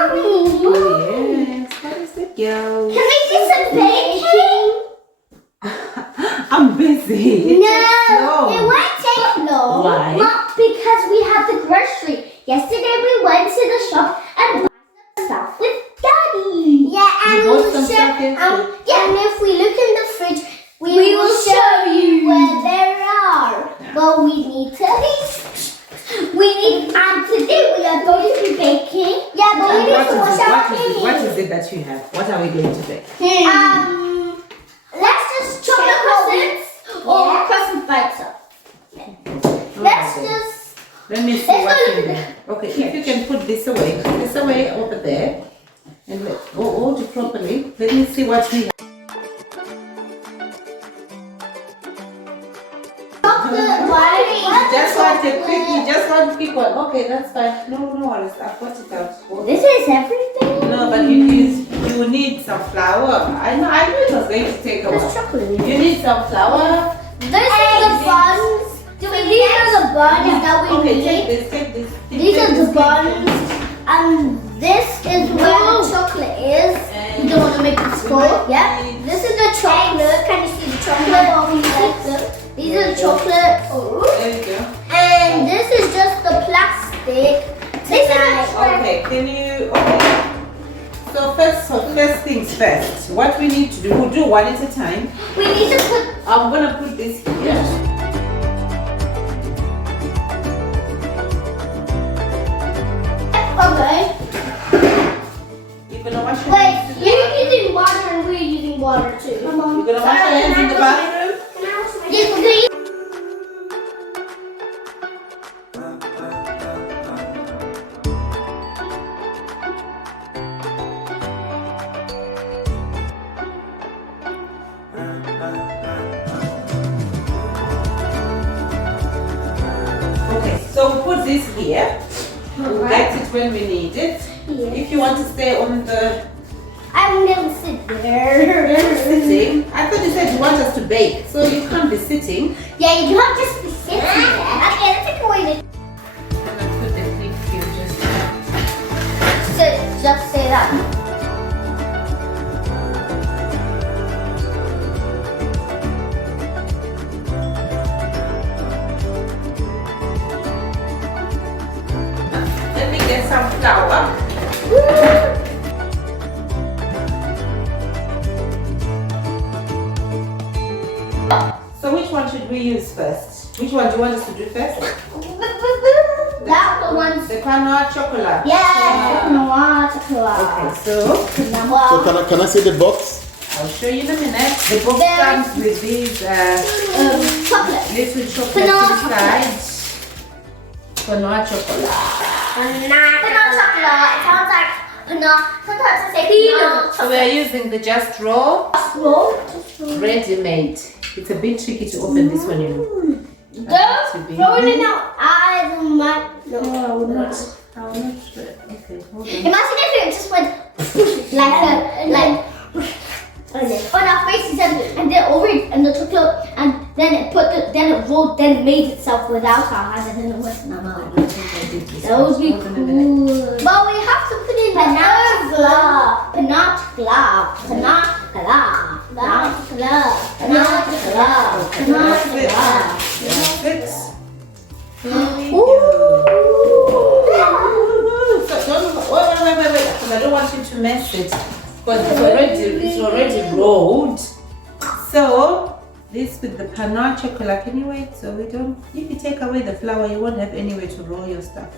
Oh yes, what is it, girl? Can we do some baking? I'm busy. It won't take long. Why? Not because we have the grocery. Yesterday we went to the shop and bought some stuff with Daddy. Yeah, and and if we look in the fridge, we will show you where there are. Yeah. But we need to and today we are going to be baking. Yeah, but we need to wash our hands. What is it that you have? What are we going to bake? Let's just chocolate croissants or croissant bites up. Let's just. Let me see what's in there. Okay, if you can put this away over there, and hold it properly. Let me see what we have. You just want to pick one. Okay, that's fine. No worries. I've got it out. This is everything. No, but you need some flour. I knew it was going to take a while. Chocolate. You need some flour. These are the buns. These are the buns that we need. Take this. These are the buns. And this is where the chocolate is. You don't want to make it spoil. Yeah. This is the chocolate. Can you see the chocolate? These are the chocolate. There you go. And this is just the plastic. Okay, So first things first. What we need to do, we'll do one at a time. We need to put. I'm gonna put this here. Okay. You're gonna wash your Wait, hands. you're using water and we're using water too. You're gonna wash your hands in the bathroom. Yes, please. Okay, so we'll put this here. We'll get it when we need it. Yes. If you want to stay on the I'm gonna sit there. sitting, I thought you said you want us to bake, so you can't be sitting. Yeah, you can't just be sitting there. Okay, let's take away the. I'm gonna put the thing here just. Just say that. Let me get some flour. So which one should we use first? Which one do you want us to do first? That one's. The Croissant chocolate. Yeah, chocolate. Okay, so So can I see the box? I'll show you in a minute. The box comes with these Chocolate. little chocolates Croissant inside. Croissant chocolate. Peanut chocolate. It sounds like peanut. Sometimes I say peanut. So we are using the Just Roll Roll. ready-made. It's a bit tricky to open this one, you know. Don't throw it in our eyes and my. No, I will not. I will not. Okay, hold on. Imagine if it just went like on our faces and then over it and the chocolate and then it rolled, then it made itself without our hands and then it went in our mouth. That would be cool. But we have to put in banana glove. Banana glove. Banana glove. Banana glove. Banana glove. Banana glove. Six. Ooh. So don't wait. Because I don't want you to mess it. Because it's already rolled. So this with the panache chocolate. Can you wait? So we don't. If you take away the flour, you won't have anywhere to roll your stuff.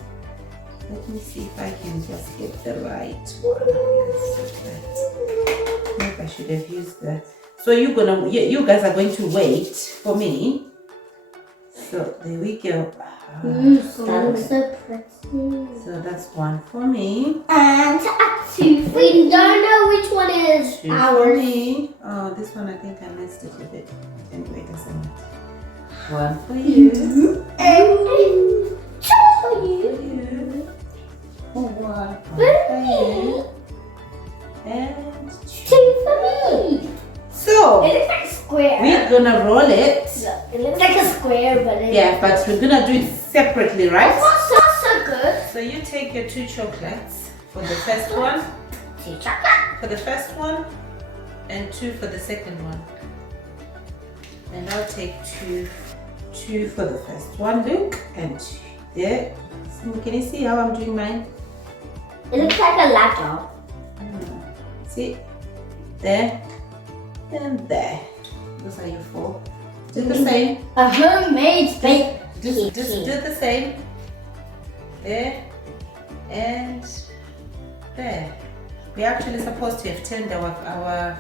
Let me see if I can just get the right one. Maybe I should have used that. So you guys are going to wait for me. So there we go. That looks so pretty. So that's one for me. And two. We don't know which one is Two for ours. me. Oh, this one I think I messed it a bit. Anyway, it doesn't matter. One for you. And two for you. One for you. And Two for me. so It looks like a square. we're gonna roll it. It looks like a square, but it. Yeah, but we're gonna do it separately, right? That's not so good. So you take your two chocolates. for the first one. 2 chocolate. For the first one, and 2 for the second one. And I'll take two for the first one, look, and 2 there. So can you see how I'm doing mine? It looks like a ladder. See? There and there. Those are your 4. Do the same. A homemade bake. Just do the same. There and there. We're actually supposed to have turned our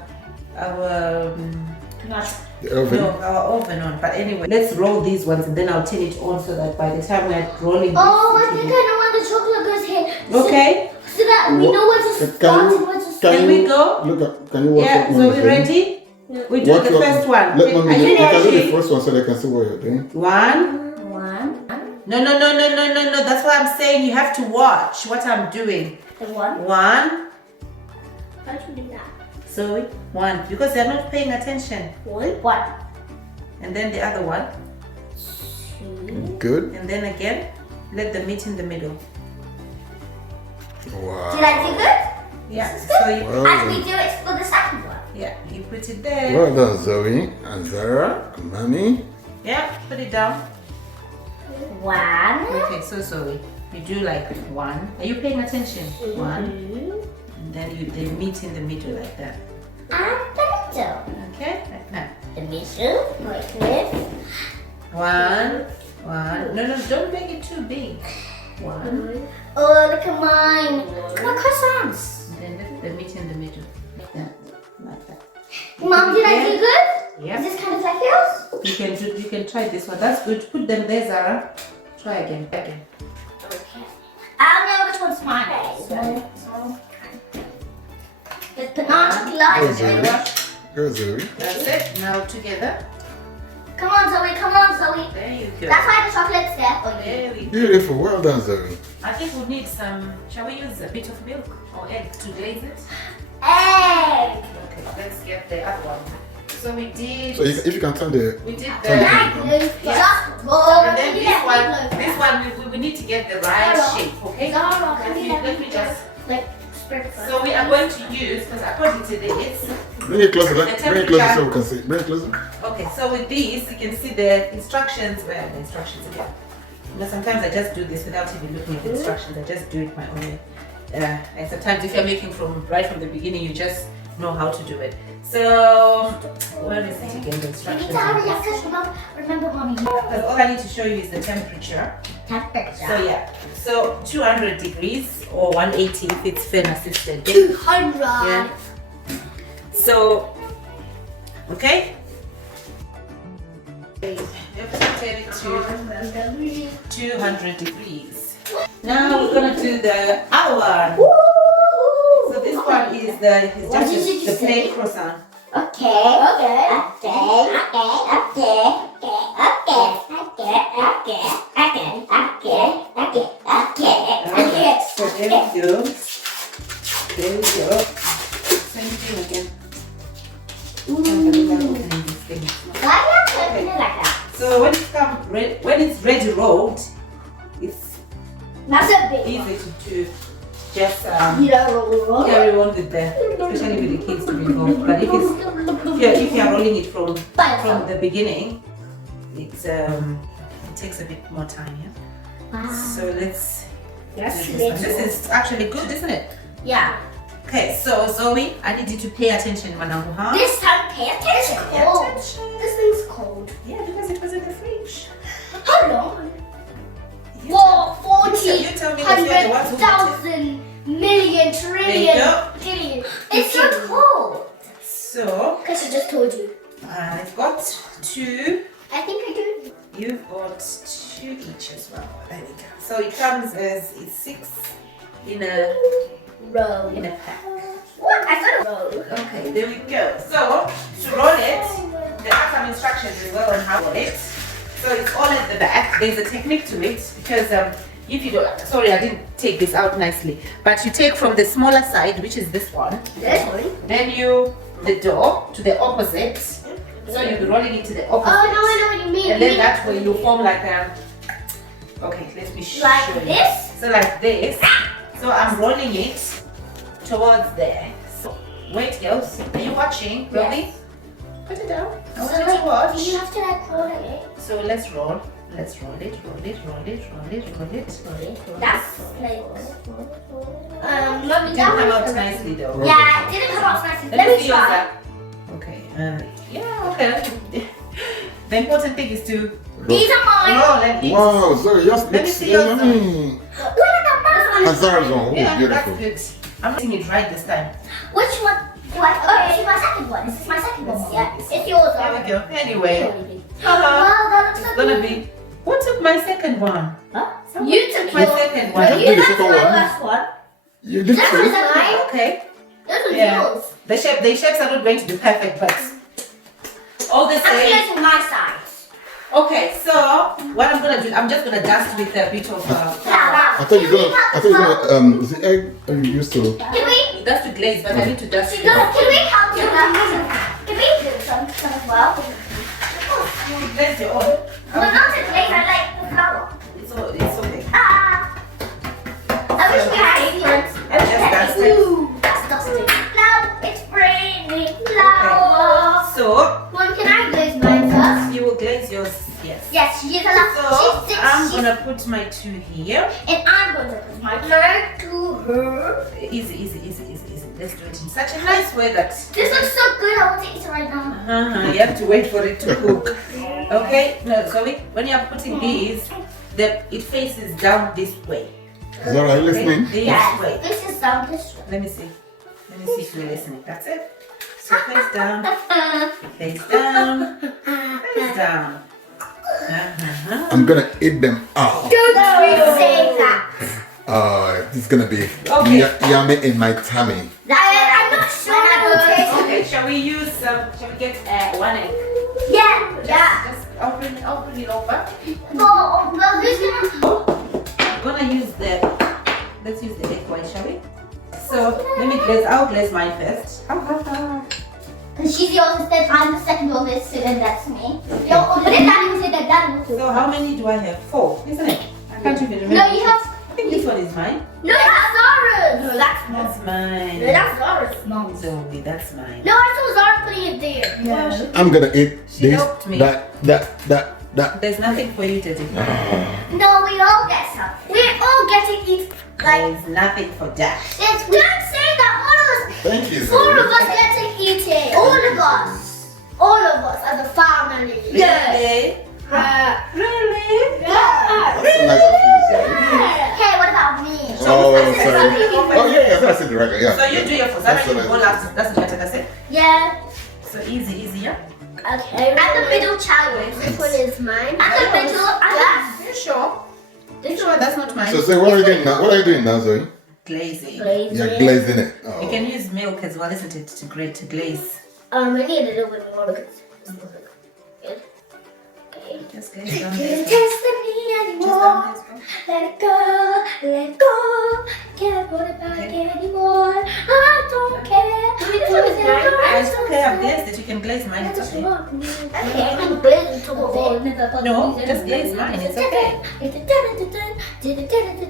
The oven. no, our oven on. But anyway, let's roll these ones and then I'll turn it on so that by the time we're rolling Oh, I this, think I know when the chocolate goes here. okay. So that we know where to start and where to stop. Can we go? Look up. Can you watch Yeah, what so mommy's we doing? ready? We do Watch the what- first one. Let mommy Are do. you You can do the ready? first one so they can see what you're doing. 1. 1. No. That's what I'm saying. You have to watch what I'm doing. The 1. 1. How do you do that? So 1 because they're not paying attention. 1. And then the other one. 2. Good. And then again, let them meet in the middle. Wow. Did I do good? Yeah. So you, Well As we done. do it for the second one. yeah, you put it there. Well done, Zoe and Zarah and Mommy. Yeah, put it down. 1. Okay, so Zoe, you do like 1. Are you paying attention? 1. 2. And then they meet in the middle like that. And the middle. Okay, like that. The middle, like this. 1. No, don't make it too big. 1. Oh, look at mine. Look at my croissants. And then let them meet in the middle. Like that. Like that. Mom, did I do good? Yeah. Is this kind of like yours? You can try this one. That's good. Put them there, Zara. Try again. Okay. I don't know which one's mine. There's banana Go, chocolate. Zoe. Go, Zoe. That's it. Now together. Come on, Zoe. Come on, Zoe. There you go. That's why the chocolate's there for you. There we go. Beautiful. Well done, Zoe. I think we'll need some. Shall we use a bit of milk or egg to glaze it? Egg. Okay, let's get the other one. So we did. So if you can turn the We did Turn the. it. Egg. Yeah. Just roll. And then this one we need to get the right Zara. shape, okay? Zara, can you Let me just. like spread first? So we are going to use, because according to this, bring it closer. Bring it closer so we can see. Bring it closer. okay, so with these, you can see the instructions, well, the instructions again. You know, sometimes I just do this without even looking at the instructions, I just do it my own way. And sometimes if you're making right from the beginning, you just know how to do it. So, where is it again, the You need instructions? to hurry up, because remember, Mommy. Because all I need to show you is the temperature. Temperature. So yeah, so 200 degrees or 180 if it's fan assisted. 200. Yeah. So, okay. You have to turn it to 200 degrees. Now we're gonna do the other one. So this one is just the plain croissant. So there we go. There we go. Same thing again. Opening this thing. So when it's ready rolled, it's That's a big one. easy to just You don't roll. carry on with especially with the kids to be involved. But if you're rolling it from the beginning, it takes a bit more time. Yeah. Wow. So let's. Yes, do this one. This is actually good, isn't it? Yeah. Okay, so Zoe, I need you to pay attention, Manangu, huh? This time, pay attention. Pay Cold. attention. This thing's cold. Yeah, because it was in the fridge. How long? You For you tell me that you're the one who wants it. 100,000 million There trillion you go. trillion. It's so cold. So, Because she just told you. I've got 2. I think I do. You've got 2 each as well. There we go. So it comes as 6 in a Roll. pack. What? I said a roll. Okay, there we go. So to roll it, there are some instructions as well on how to roll it. So it's all at the back. There's a technique to it because if you don't, sorry, I didn't take this out nicely, but you take from the smaller side, which is this one. This one? Then the door to the opposite. So you'll be rolling it to the opposite. Oh, no, I know what you mean. And then that way you form like a. Okay, let me show Like you. this? So like this. So I'm rolling it towards there. So wait, girls. Are you watching? Really? Put it down. I want you to watch. Do you have to like roll it? So let's roll. Let's roll it, roll it, roll it, roll it, roll it. That's like It didn't come out nicely though. yeah, it didn't come out nicely. Let Let me me see try. that. Okay. Yeah. Okay. The important thing is to These are mine. roll and eat. Wow, Zoe, yours Let me looks see yours. yummy. Look at that. And Zara's one. Oh, Yeah, beautiful. that's good. I'm getting it right this time. Which one? What? Okay, this is my second one. This is my second one. Yeah, it's yours. There we go. Anyway, Wow, that looks it's so gonna good. be. Who took my second one? Huh? Somebody You took my your- second No, one. you did the took second my one. first one. You did This too. was mine. Okay. This was Yeah. yours. The shapes are not going to be perfect, but all the Actually, same. it's my size. Okay, so what I'm gonna do, I'm just gonna dust with a bit of flour. I thought you're gonna, the egg you used to. Can we? That's to glaze, but I need to dust it. Can we help you? Can we do some as well? Glaze your own. Well, not the glaze. I like the flour. It's okay. Ah. I wish we had aprons. I wish we Just had dust it. aprons. That's dusting. Now it's raining flour. So One, can I glaze mine first? you will glaze yours, yes. Yes, she's allowed. So She's I'm six. gonna put my two here. And I'm going to put my leg to her. Easy. Let's do it in such a nice way that This looks so good. I want to eat it right now. you have to wait for it to cook. Okay? No, sorry. When you are putting these, it faces down this way. Zara, are you listening? This Yes, way. this is down this way. Let me see if you're listening. That's it. So face down, face down, face down. I'm gonna eat them out. Don't say that. It's gonna be Okay. yummy in my tummy. I'm not sure I will taste it. Okay, shall we use shall we get one egg? Yeah. Just open it over. Well, who's gonna? I'm gonna use let's use the egg white, shall we? So I'll glaze mine first. Because she's the oldest, then I'm the second oldest, so then that's me. But then Daddy will say that Daddy will say. So how many do I have? 4, isn't it? I can't even remember. No, you have. I think this one is mine. No, that's Zara's. No, that's That's No, mine. that's Zara's. Mom. Zoe, that's mine. No, I saw Zara putting it there. Yeah. I'm gonna eat She this, helped me. that. There's nothing for you to do. No, we all get some. We all get to eat. Like, There's nothing for that. don't say that. All of us. Thank you, 4 of Zoe. us get to eat it. All of us. All of us as a family. Really? Really? That's so nice of you, Zoe. Hey, what about me? Oh, well, sorry. Oh, yeah, that's the record, yeah. So you do your first. That's You what I go did. last. That's what I said. Yeah. So easy, yeah? Okay. I'm the middle child. This one is mine. I'm the middle. I'm You sure? You sure that's not mine? So what are you doing now? What are you doing now, Zoe? Glazing. You're glazing it. Oh. You can use milk as well, isn't it, to glaze? I need a little bit more because it's not good. Okay. Just glaze down Can't there. test me anymore. Let it go, let it go. Can't put it back anymore. I don't care. It's okay, I've glazed it. You can glaze mine. It's okay. Okay, I'm gonna blaze it to the No, just glaze mine. It's okay.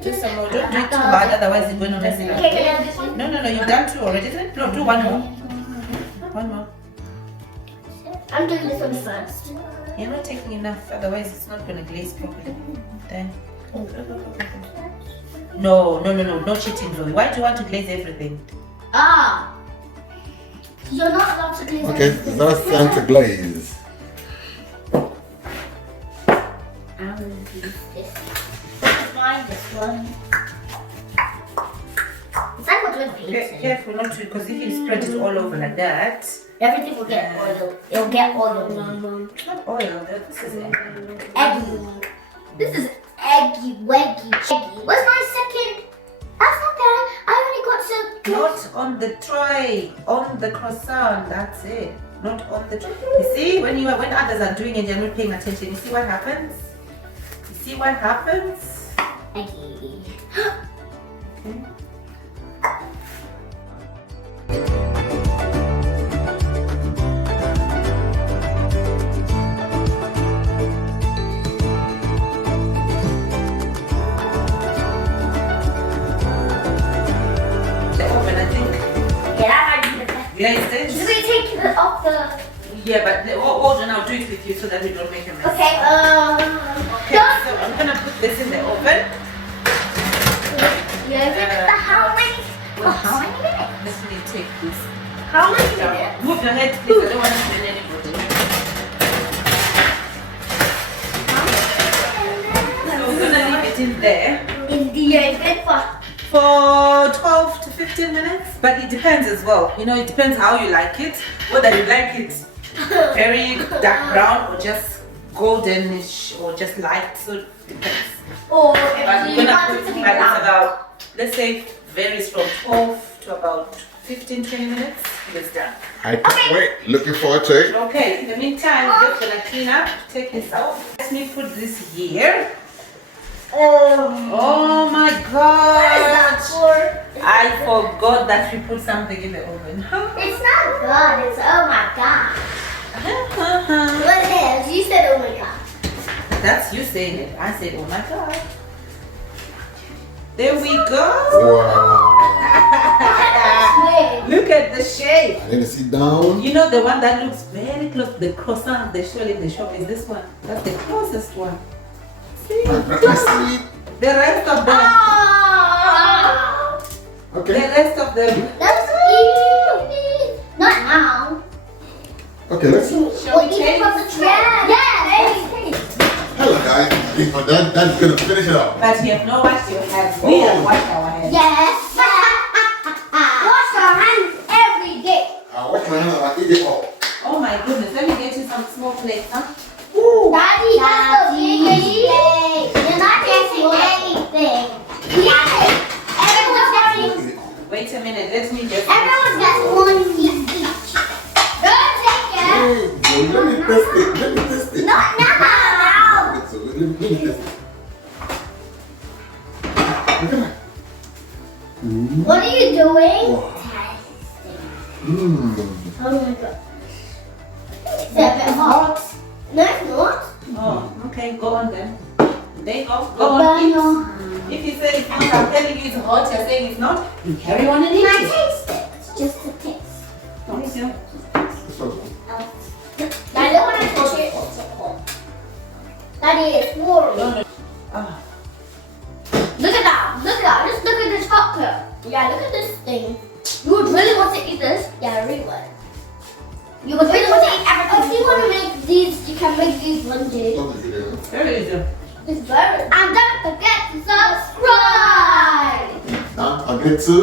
Just some more. Don't do it too hard, otherwise it's going to mess it up. Okay, can I do this one? No, you've done 2 already, isn't it? No, do 1 more. 1 more. I'm doing this one first. You're not taking enough, otherwise it's not going to glaze properly. Then. No cheating, Zoe. Why do you want to glaze everything? Ah. You're not allowed to glaze Okay, everything. that's time to glaze. I'm gonna do this. This is mine, this one. It's like we're doing pizza. Careful not to, because if you spread it all over like that, Everything will get oil. It'll get oil. it's not oil, this is it. Eggy. This is eggy, weggy, cheggy. Where's my second? That's not that. I only got to. Not on the tray, on the croissant, that's it. Not on the tray. You see, when others are doing it, you're not paying attention. You see what happens? You see what happens? Eggy. Okay. glazed it. Should we take it off the... Yeah, but hold on, I'll do it with you so that we don't make a mess. Okay, Okay, so I'm gonna put this in the oven. How many? How many minutes? Let me take this. How many down. minutes? Move your head, please. I don't want to kill anybody. So we're gonna leave it in there In the oven for 12 to 15 minutes. But it depends as well. You know, it depends how you like it. Whether you like it very dark brown or just goldenish or just light. So it depends. Or But if we're you gonna want put it to be it about, brown. let's say, varies from 12 to about 15-20 minutes. It's done. I can't wait. Looking forward to it. Okay, in the meantime, we're just gonna clean up, take this out. Let me put this here. Oh my What is god! that for? I forgot that we put something in the oven. It's not good. It's oh my god. What is? You said oh my god. That's you saying it. I said, oh my god. There we go. Wow. Look at the shape. I didn't sit down. You know the one that looks very close, the croissant they show in the shop is this one. That's the closest one. See? I see. The rest of them. Oh. The Okay. rest of them. That's easy. Not now. Okay, let's. Shall we taste? Yeah. Hello, guys. That's gonna finish it up. But you have not washed your hands. We have washed our hands. Yes. Wash your hands every day. I wash my hands and I eat it all. Oh my goodness. Let me get you some small plates, huh? Daddy, that's the biggest plate. You're not getting anything. Yes. Everyone's getting. Wait a minute. Let me just. Everyone's getting one piece each. Don't take it. Hey, let me test it. Let me test it. Not now. So let me test it. Look at that. What are you doing? Wow. Mmm. Oh my god. It's a bit hot. No, it's not. Oh, okay. Go on then. There you go. Go on. Eat. If you say it's not, I'm telling you it's hot. You're saying it's not. You carry on and eat Can I it. taste it? Just a taste. Don't you? Daddy, I want to touch it. Daddy, it's warm. Ah. Look at that. Look at that. Just look at the chocolate. Yeah, look at this thing. You would really want to eat this? Yeah, I really would. You would really want to eat everything. If you want to make these, you can make these one day. Very easy. It's very. And don't forget to subscribe. Don't forget to